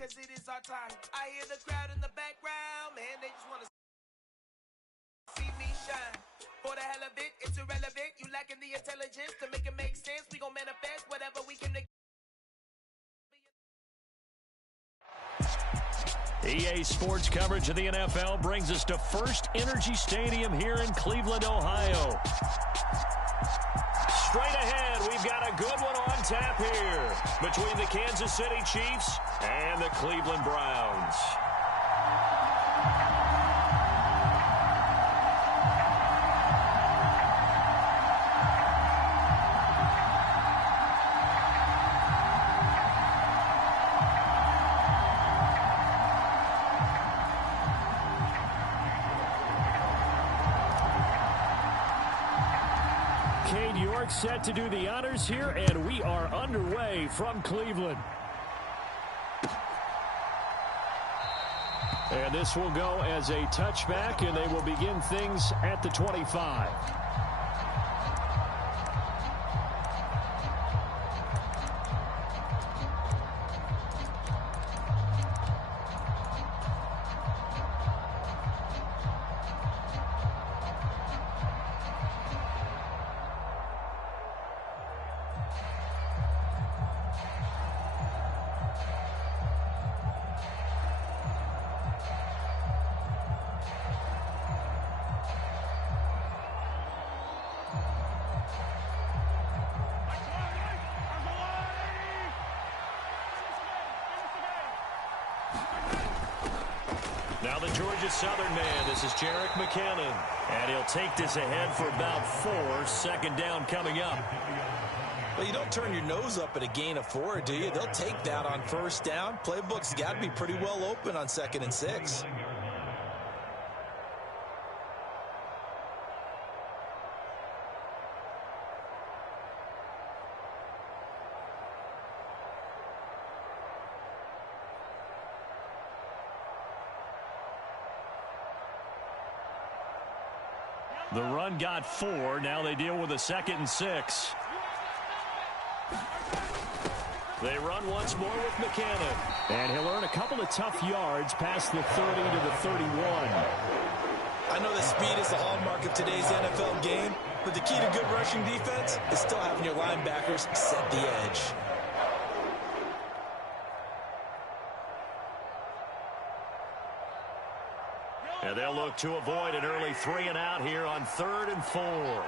because it is our time. I hear the crowd in the background, man, they just want to see me shine. For the hell of it, it's irrelevant. You lacking the intelligence to make it make sense. We gon' manifest whatever we can. EA Sports coverage of the NFL brings us to First Energy Stadium here in Cleveland, Ohio. Straight ahead, we've got a good one on tap here between the Kansas City Chiefs and the Cleveland Browns. Set to do the honors here, and we are underway from Cleveland. And this will go as a touchback, and they will begin things at the 25. Now the Georgia Southern man, this is Jerick McKinnon. And he'll take this ahead for about 4. Second down coming up. Well, you don't turn your nose up at a gain of 4, do you? They'll take that on first down. Playbook's got to be pretty well open on 2nd and 6. The run got 4. Now they deal with a 2nd and 6. They run once more with McKinnon. And he'll earn a couple of tough yards past the 30 to the 31. I know that speed is the hallmark of today's NFL game, but the key to good rushing defense is still having your linebackers set the edge. And they'll look to avoid an early 3 and out here on 3rd and 4.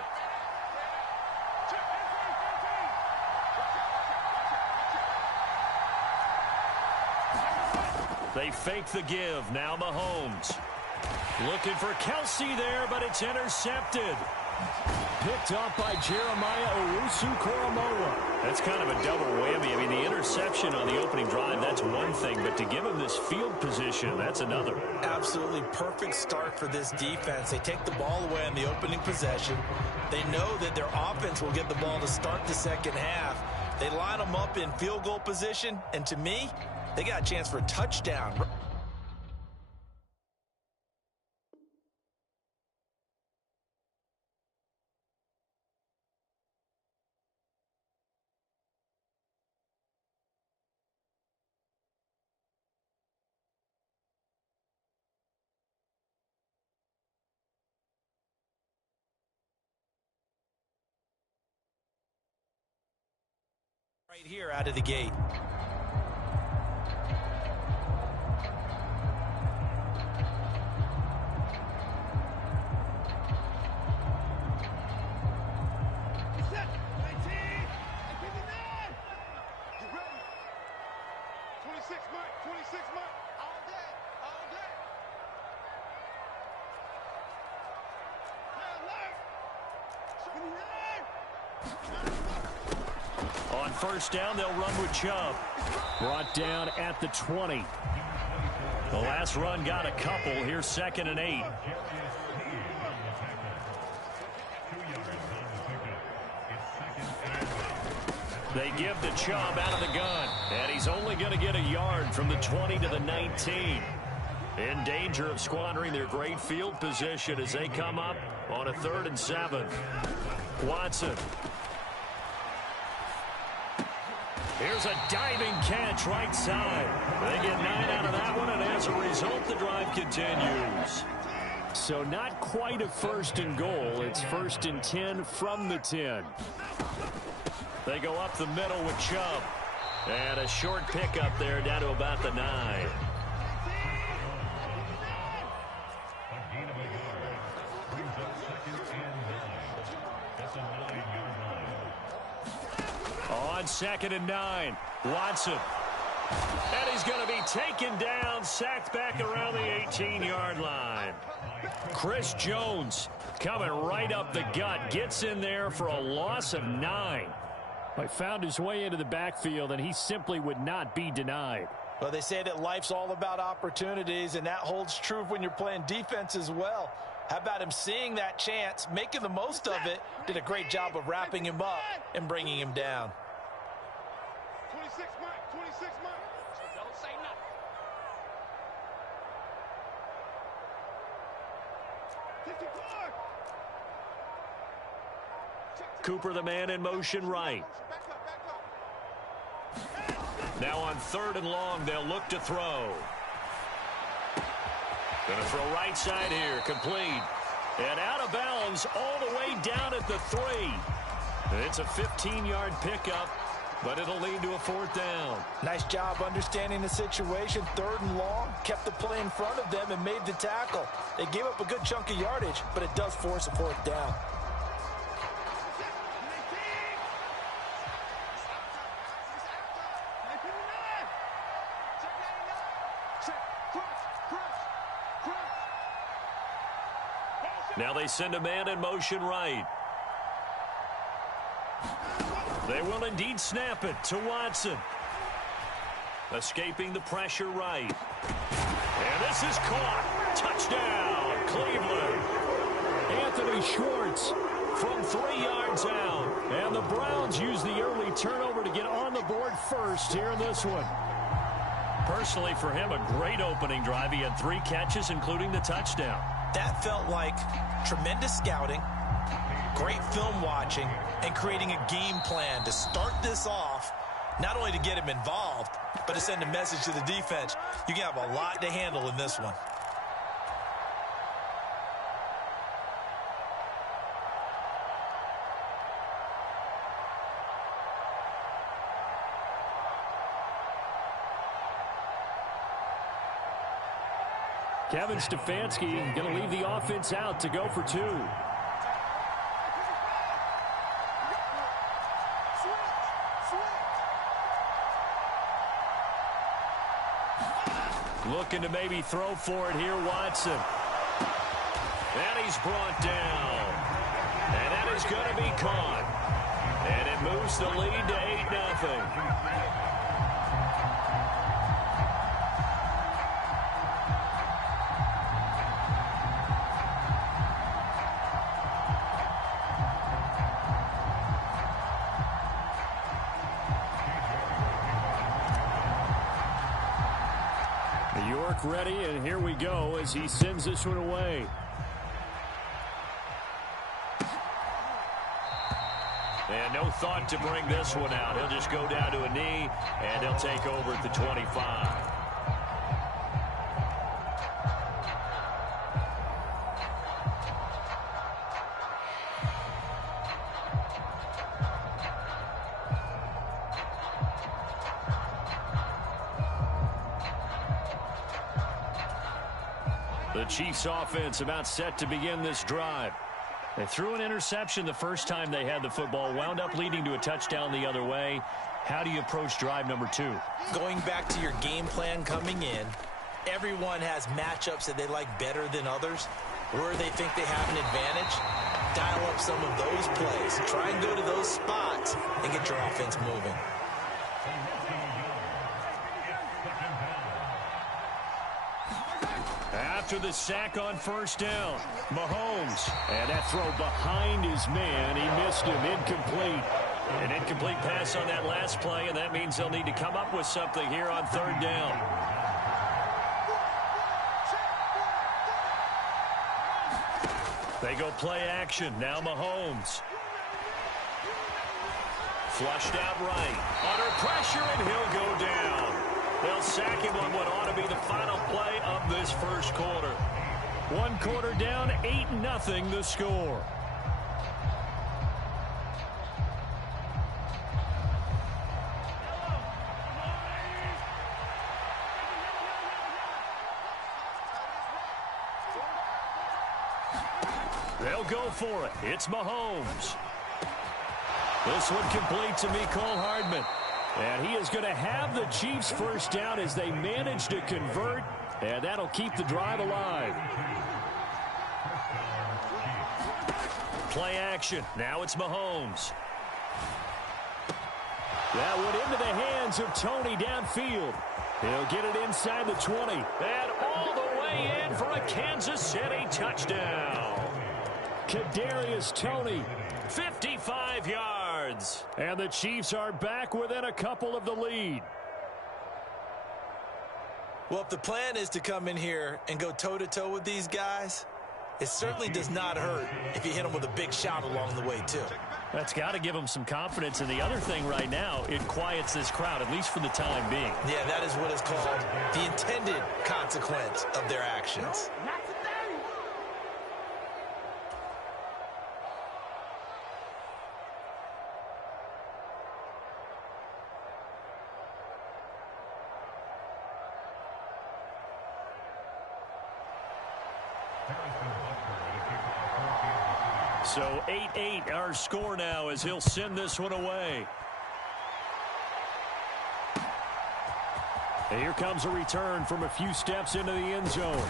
They fake the give. Now Mahomes. Looking for Kelsey there, but it's intercepted. Picked up by Jeremiah Owusu-Koramoah. That's kind of a double whammy. I mean, the interception on the opening drive, that's one thing. But to give him this field position, that's another. Absolutely perfect start for this defense. They take the ball away on the opening possession. They know that their offense will get the ball to start the second half. They line them up in field goal position. And to me, they got a chance for a touchdown. Right here out of the gate. On first down, they'll run with Chubb. Brought down at the 20. The last run got a couple. Here's 2nd and 8. They give the Chubb out of the gun. And he's only going to get a yard from the 20 to the 19. In danger of squandering their great field position as they come up on a 3rd and 7. Watson. Here's a diving catch right side. They get 9 out of that one, and as a result, the drive continues. So not quite a first and goal. It's 1st and 10 from the 10. They go up the middle with Chubb. And a short pickup there down to about the 9. On 2nd and 9, Watson. And he's going to be taken down, sacked back around the 18-yard line. Chris Jones coming right up the gut, gets in there for a loss of 9. He found his way into the backfield, and he simply would not be denied. Well, they say that life's all about opportunities, and that holds true when you're playing defense as well. How about him seeing that chance, making the most of it, did a great job of wrapping him up and bringing him down. 26 Mike, 26 Mike. Don't say nothing. Cooper, the man in motion right. Now on 3rd and long, they'll look to throw. Going to throw right side here, complete. And out of bounds all the way down at the 3. It's a 15-yard pickup, but it'll lead to a 4th down. Nice job understanding the situation. 3rd and long, kept the play in front of them and made the tackle. They gave up a good chunk of yardage, but it does force a 4th down. Now they send a man in motion right. They will indeed snap it to Watson. Escaping the pressure right. And this is caught. Touchdown, Cleveland. Anthony Schwartz from 3 yards out. And the Browns use the early turnover to get on the board first here in this one. Personally, for him, a great opening drive. He had 3 catches, including the touchdown. That felt like tremendous scouting, great film watching, and creating a game plan to start this off, not only to get him involved, but to send a message to the defense. You can have a lot to handle in this one. Kevin Stefanski going to leave the offense out to go for 2. Looking to maybe throw for it here, Watson. And he's brought down. And that is going to be caught. And it moves the lead to 8-0. Ready, and here we go as he sends this one away. And no thought to bring this one out. He'll just go down to a knee, and he'll take over at the 25. The Chiefs offense about set to begin this drive. They threw an interception the first time they had the football, wound up leading to a touchdown the other way. How do you approach drive number 2? Going back to your game plan coming in, everyone has matchups that they like better than others. Where they think they have an advantage, dial up some of those plays. Try and go to those spots and get your offense moving. After the sack on 1st down, Mahomes. And that throw behind his man. He missed him. Incomplete. An incomplete pass on that last play, and that means they'll need to come up with something here on 3rd down. They go play action. Now Mahomes. Flushed out right. Under pressure, and he'll go down. They'll sack him on what ought to be the final play of this first quarter. One quarter down, 8-0 the score. They'll go for it. It's Mahomes. This one complete to Mecole Hardman. And he is going to have the Chiefs first down as they manage to convert. And that'll keep the drive alive. Play action. Now it's Mahomes. That one into the hands of Tony downfield. He'll get it inside the 20. And all the way in for a Kansas City touchdown. Kadarius Toney, 55 yards. And the Chiefs are back within a couple of the lead. Well, if the plan is to come in here and go toe-to-toe with these guys, it certainly does not hurt if you hit them with a big shot along the way, too. That's got to give them some confidence. And the other thing right now, it quiets this crowd, at least for the time being. Yeah, that is what is called the intended consequence of their actions. So 8-8 our score now as he'll send this one away. And here comes a return from a few steps into the end zone.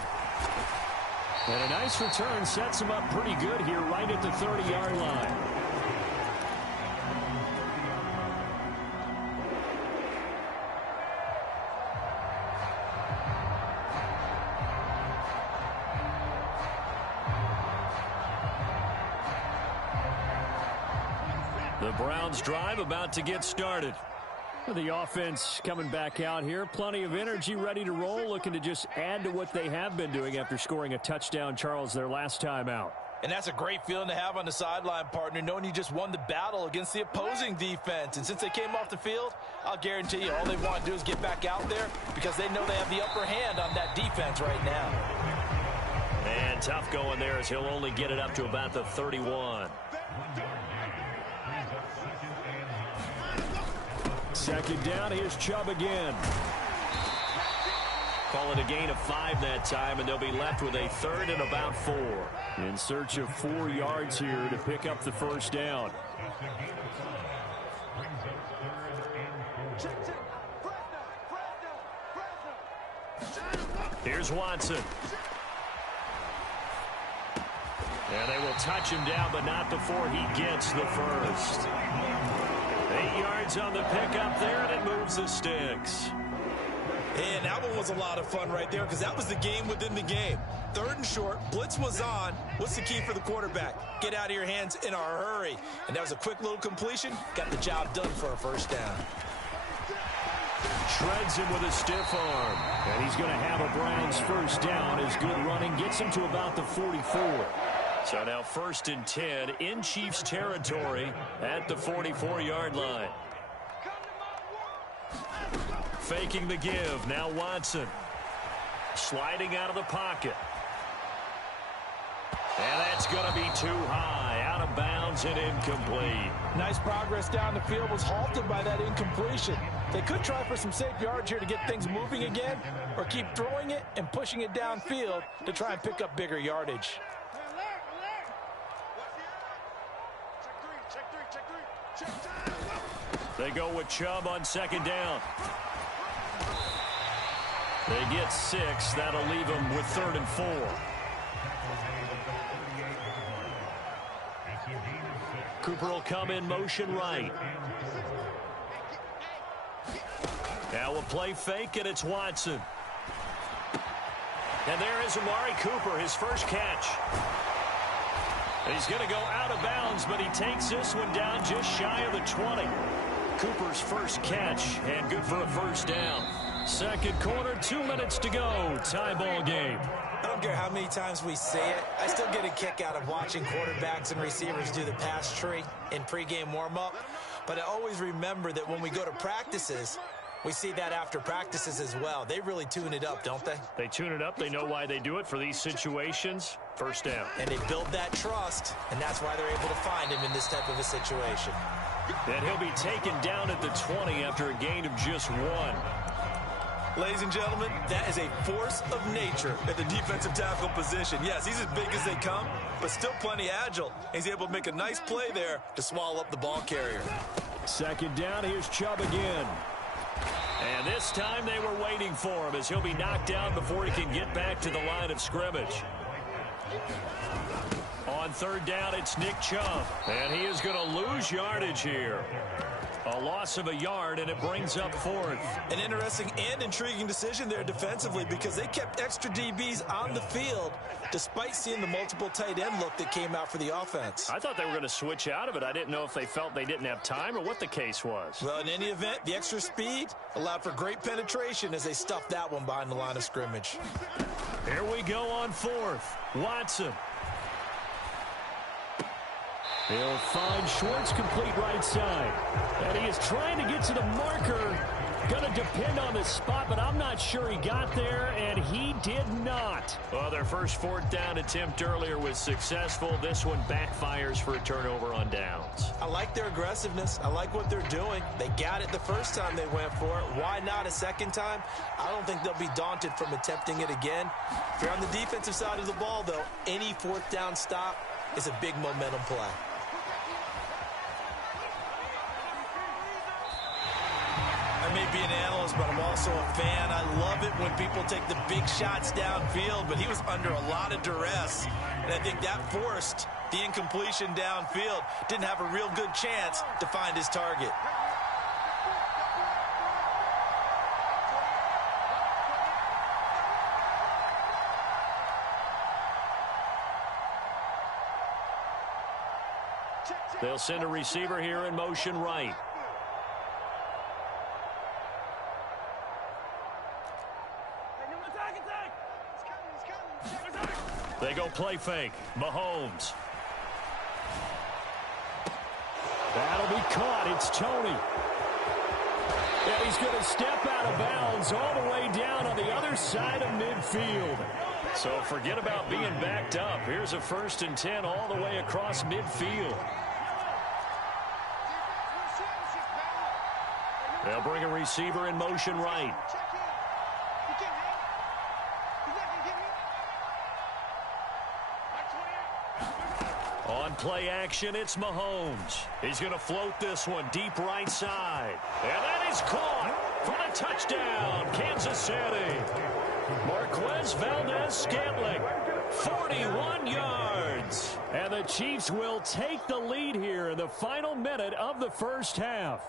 And a nice return sets him up pretty good here right at the 30-yard line. The Browns drive about to get started. The offense coming back out here. Plenty of energy, ready to roll, looking to just add to what they have been doing after scoring a touchdown, Charles, their last time out. And that's a great feeling to have on the sideline, partner, knowing you just won the battle against the opposing defense. And since they came off the field, I'll guarantee you all they want to do is get back out there because they know they have the upper hand on that defense right now. And Tuff going there as he'll only get it up to about the 31. Second down, here's Chubb again. Call it a gain of 5 that time, and they'll be left with a third and about 4. In search of 4 yards here to pick up the first down. Here's Watson. And they will touch him down, but not before he gets the first. 8 yards on the pickup there, and it moves the sticks. And that one was a lot of fun right there because that was the game within the game. Third and short, blitz was on. What's the key for the quarterback? Get out of your hands in a hurry. And that was a quick little completion. Got the job done for a first down. Shreds him with a stiff arm. And he's going to have a Browns first down as good running gets him to about the 44. So now 1st and 10 in Chiefs territory at the 44-yard line. Faking the give. Now Watson. Sliding out of the pocket. And that's going to be too high. Out of bounds and incomplete. Nice progress down the field was halted by that incompletion. They could try for some safe yards here to get things moving again, or keep throwing it and pushing it downfield to try and pick up bigger yardage. They go with Chubb on second down. They get 6. That'll leave them with 3rd and 4. Cooper will come in motion right. Now we'll play fake, and it's Watson. And there is Amari Cooper, his first catch. He's going to go out of bounds, but he takes this one down just shy of the 20. Cooper's first catch, and good for a first down. Second quarter, 2 minutes to go. Tie ball game. I don't care how many times we say it. I still get a kick out of watching quarterbacks and receivers do the pass tree in pregame warm-up. But I always remember that when we go to practices, we see that after practices as well. They really tune it up, don't they? They tune it up. They know why they do it for these situations. First down. And they build that trust, and that's why they're able to find him in this type of a situation. And he'll be taken down at the 20 after a gain of just 1. Ladies and gentlemen, that is a force of nature at the defensive tackle position. Yes, he's as big as they come, but still plenty agile. He's able to make a nice play there to swallow up the ball carrier. Second down, here's Chubb again. And this time they were waiting for him as he'll be knocked down before he can get back to the line of scrimmage. On third down, it's Nick Chubb, and he is going to lose yardage here. A loss of a yard, and it brings up fourth. An interesting and intriguing decision there defensively because they kept extra DBs on the field despite seeing the multiple tight end look that came out for the offense. I thought they were going to switch out of it. I didn't know if they felt they didn't have time or what the case was. Well, in any event, the extra speed allowed for great penetration as they stuffed that one behind the line of scrimmage. Here we go on fourth. Watson. He'll find Schwartz complete right side. And he is trying to get to the marker. Going to depend on the spot, but I'm not sure he got there, and he did not. Well, their first fourth down attempt earlier was successful. This one backfires for a turnover on downs. I like their aggressiveness. I like what they're doing. They got it the first time they went for it. Why not a second time? I don't think they'll be daunted from attempting it again. If you're on the defensive side of the ball, though, any fourth down stop is a big momentum play. I may be an analyst, but I'm also a fan. I love it when people take the big shots downfield, but he was under a lot of duress, and I think that forced the incompletion downfield. Didn't have a real good chance to find his target. They'll send a receiver here in motion right. They go play fake. Mahomes. That'll be caught. It's Tony. And he's going to step out of bounds all the way down on the other side of midfield. So forget about being backed up. Here's a 1st and 10 all the way across midfield. They'll bring a receiver in motion right. On play action, it's Mahomes. He's going to float this one deep right side. And that is caught for the touchdown, Kansas City. Marquez Valdez-Scantling, 41 yards. And the Chiefs will take the lead here in the final minute of the first half.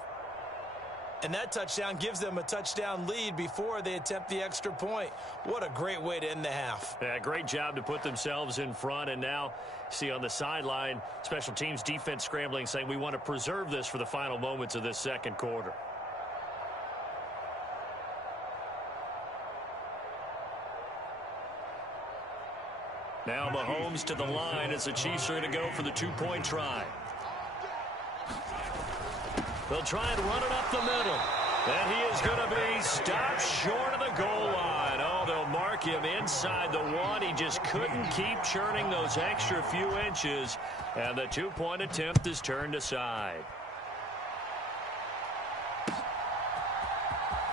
And that touchdown gives them a touchdown lead before they attempt the extra point. What a great way to end the half. Yeah, great job to put themselves in front. And now, see on the sideline, special teams defense scrambling, saying we want to preserve this for the final moments of this second quarter. Now Mahomes to the line as the Chiefs are going to go for the two-point try. They'll try and run it up the middle. And he is going to be stopped short of the goal line. Oh, they'll mark him inside the one. He just couldn't keep churning those extra few inches. And the two-point attempt is turned aside.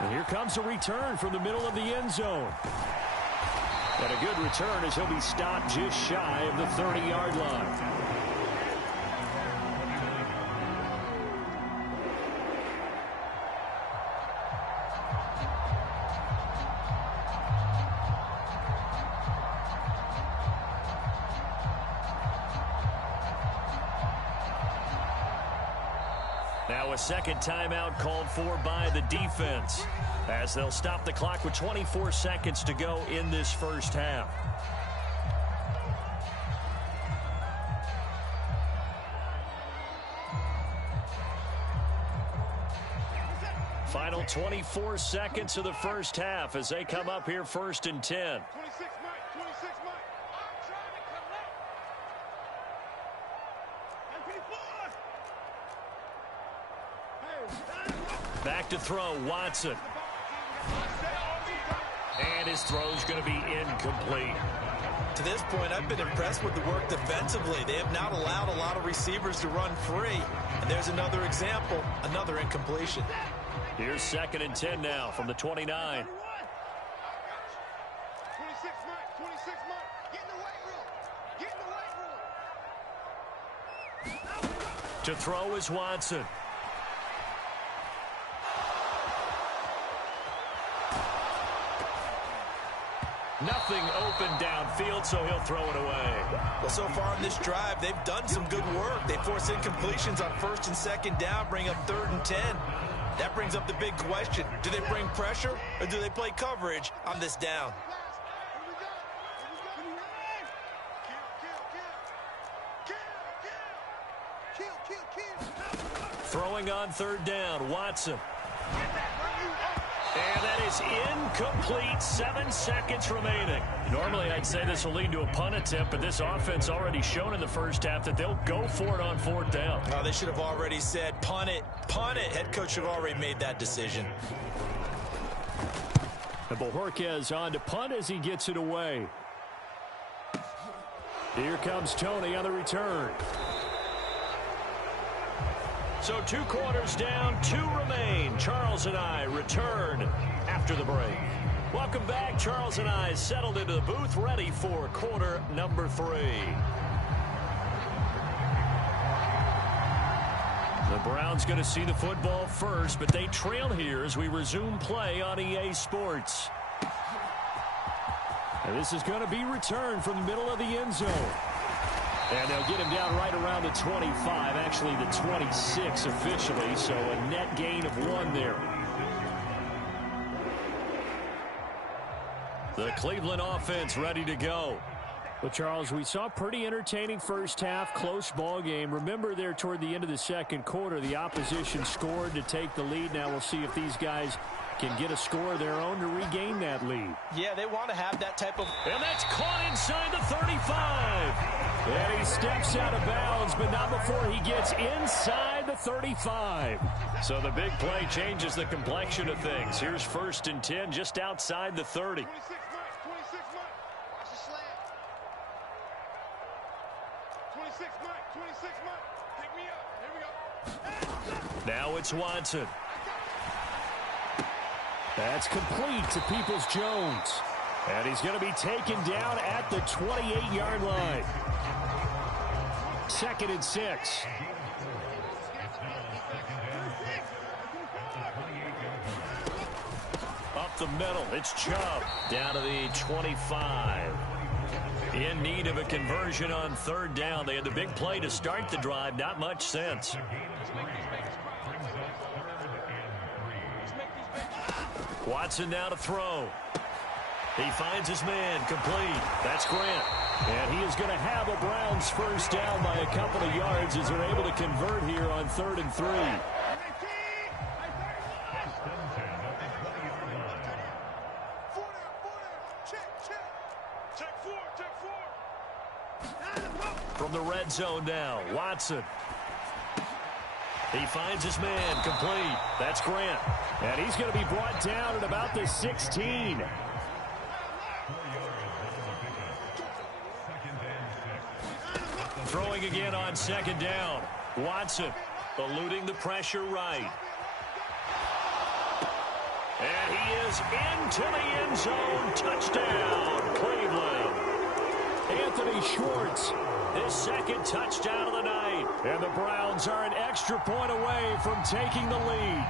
And here comes a return from the middle of the end zone. And a good return as he'll be stopped just shy of the 30-yard line. Now a second timeout called for by the defense as they'll stop the clock with 24 seconds to go in this first half. Final 24 seconds of the first half as they come up here 1st and 10. 26 Mike, 26 Mike. I'm trying to connect. Back to throw, Watson. And his throw's going to be incomplete. To this point, I've been impressed with the work defensively. They have not allowed a lot of receivers to run free. And there's another example, another incompletion. Here's 2nd and 10 now from the 29. 26 Mike, 26 Mike. Get in the weight room. Get in the weight room. To throw is Watson. Nothing open downfield, so he'll throw it away. Well, so far in this drive, they've done some good work. They force incompletions on 1st and 2nd down, bring up 3rd and 10. That brings up the big question. Do they bring pressure, or do they play coverage on this down? Throwing on 3rd down, Watson. And that is incomplete. 7 seconds remaining. Normally, I'd say this will lead to a punt attempt, but this offense already shown in the first half that they'll go for it on 4th down. Oh, they should have already said, punt it, punt it. Head coach should have already made that decision. And Bojorquez on to punt as he gets it away. Here comes Tony on the return. So 2 quarters down, 2 remain. Charles and I return after the break. Welcome back. Charles and I settled into the booth, ready for quarter number 3. The Browns going to see the football first, but they trail here as we resume play on EA Sports. And this is going to be returned from the middle of the end zone. And they'll get him down right around the 25, actually the 26 officially, so a net gain of 1 there. The Cleveland offense ready to go. Well, Charles, we saw a pretty entertaining first half, close ball game. Remember there toward the end of the 2nd quarter, the opposition scored to take the lead. Now we'll see if these guys can get a score of their own to regain that lead. Yeah, they want to have that type of... And that's caught inside the 35. And he steps out of bounds, but not before he gets inside the 35. So the big play changes the complexion of things. Here's 1st and 10 just outside the 30. 26 Mike, 26 Mike. Watch the slant. 26 Mike, 26 Mike. Pick me up. Here we go. Now it's Watson. That's complete to Peoples-Jones. And he's going to be taken down at the 28-yard line. 2nd and 6. Up the middle, it's Chubb. Down to the 25. In need of a conversion on 3rd down. They had the big play to start the drive. Not much sense. Watson now to throw. He finds his man, complete. That's Grant. And he is going to have a Browns first down by a couple of yards as they're able to convert here on 3rd and 3. From the red zone now, Watson. He finds his man, complete. That's Grant. And he's going to be brought down at about the 16. Throwing again on 2nd down. Watson eluding the pressure right. And he is into the end zone. Touchdown, Cleveland. Anthony Schwartz, his 2nd touchdown of the night. And the Browns are an extra point away from taking the lead.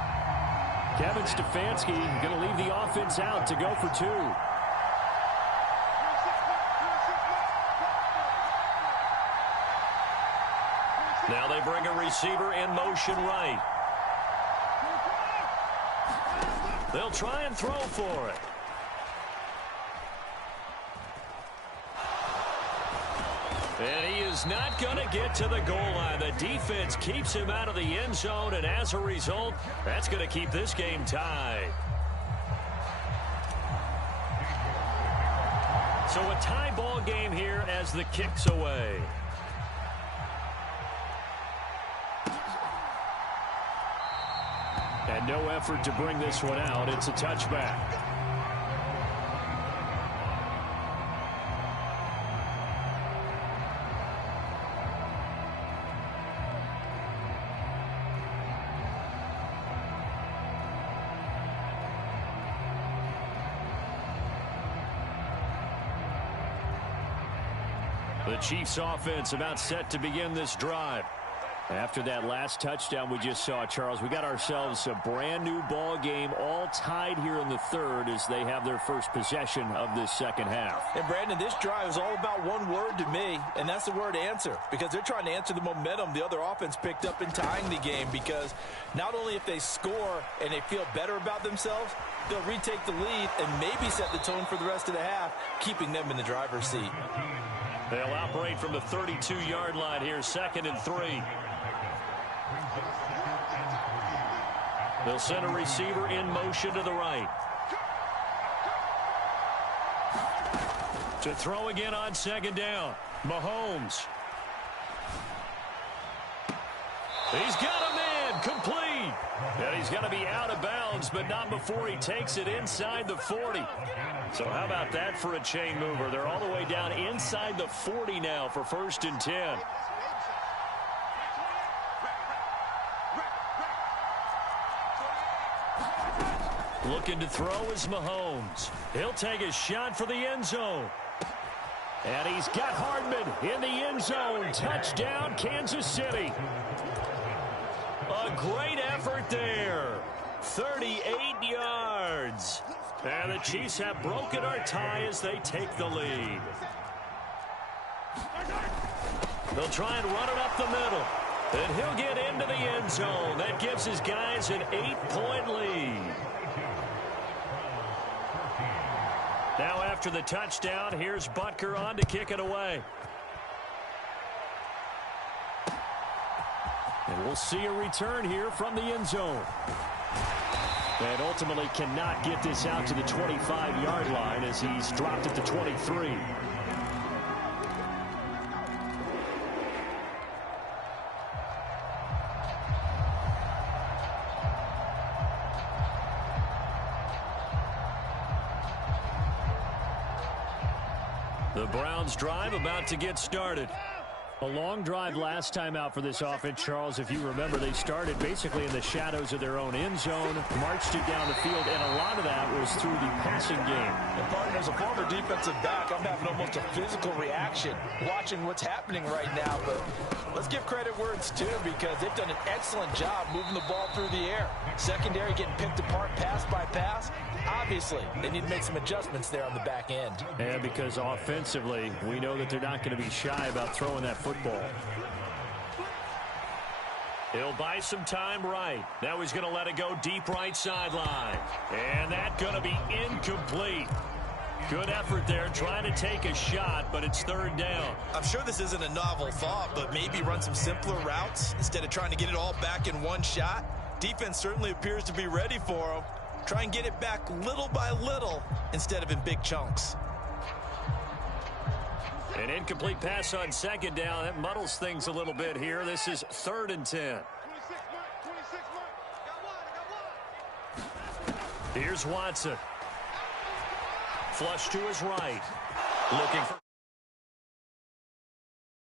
Kevin Stefanski going to leave the offense out to go for 2. Now they bring a receiver in motion right. They'll try and throw for it. And he is not going to get to the goal line. The defense keeps him out of the end zone, and as a result, that's going to keep this game tied. So a tie ball game here as the kick's away. And no effort to bring this one out. It's a touchback. The Chiefs offense about set to begin this drive. After that last touchdown we just saw, Charles, we got ourselves a brand new ball game, all tied here in the third as they have their first possession of this second half. And Brandon, this drive is all about one word to me, and that's the word answer, because they're trying to answer the momentum the other offense picked up in tying the game, because not only if they score and they feel better about themselves, they'll retake the lead and maybe set the tone for the rest of the half, keeping them in the driver's seat. They'll operate from the 32-yard line here, 2nd and 3. They'll send a receiver in motion to the right. To throw again on 2nd down. Mahomes. He's got a man complete. And he's going to be out of bounds, but not before he takes it inside the 40. So how about that for a chain mover? They're all the way down inside the 40 now for 1st and 10. Looking to throw is Mahomes. He'll take a shot for the end zone. And he's got Hardman in the end zone. Touchdown, Kansas City. A great effort there. 38 yards. And the Chiefs have broken our tie as they take the lead. They'll try and run it up the middle. And he'll get into the end zone. That gives his guys an 8-point lead. Now after the touchdown, here's Butker on to kick it away. And we'll see a return here from the end zone. And ultimately cannot get this out to the 25-yard line as he's dropped at the 23. The Browns drive about to get started. A long drive last time out for this offense, Charles. If you remember, they started basically in the shadows of their own end zone, marched it down the field, and a lot of that was through the passing game. And partner, as a former defensive back, I'm having almost a physical reaction watching what's happening right now. But let's give credit where it's due, because they've done an excellent job moving the ball through the air. Secondary getting picked apart pass by pass. Obviously, they need to make some adjustments there on the back end. And because offensively, we know that they're not going to be shy about throwing that football. He'll buy some time right. Now he's going to let it go deep right sideline. And that's going to be incomplete. Good effort there, trying to take a shot, but it's 3rd down. I'm sure this isn't a novel thought, but maybe run some simpler routes instead of trying to get it all back in one shot. Defense certainly appears to be ready for him. Try and get it back little by little instead of in big chunks. An incomplete pass on 2nd down. That muddles things a little bit here. This is 3rd and 10. Here's Watson. Flush to his right. Looking for...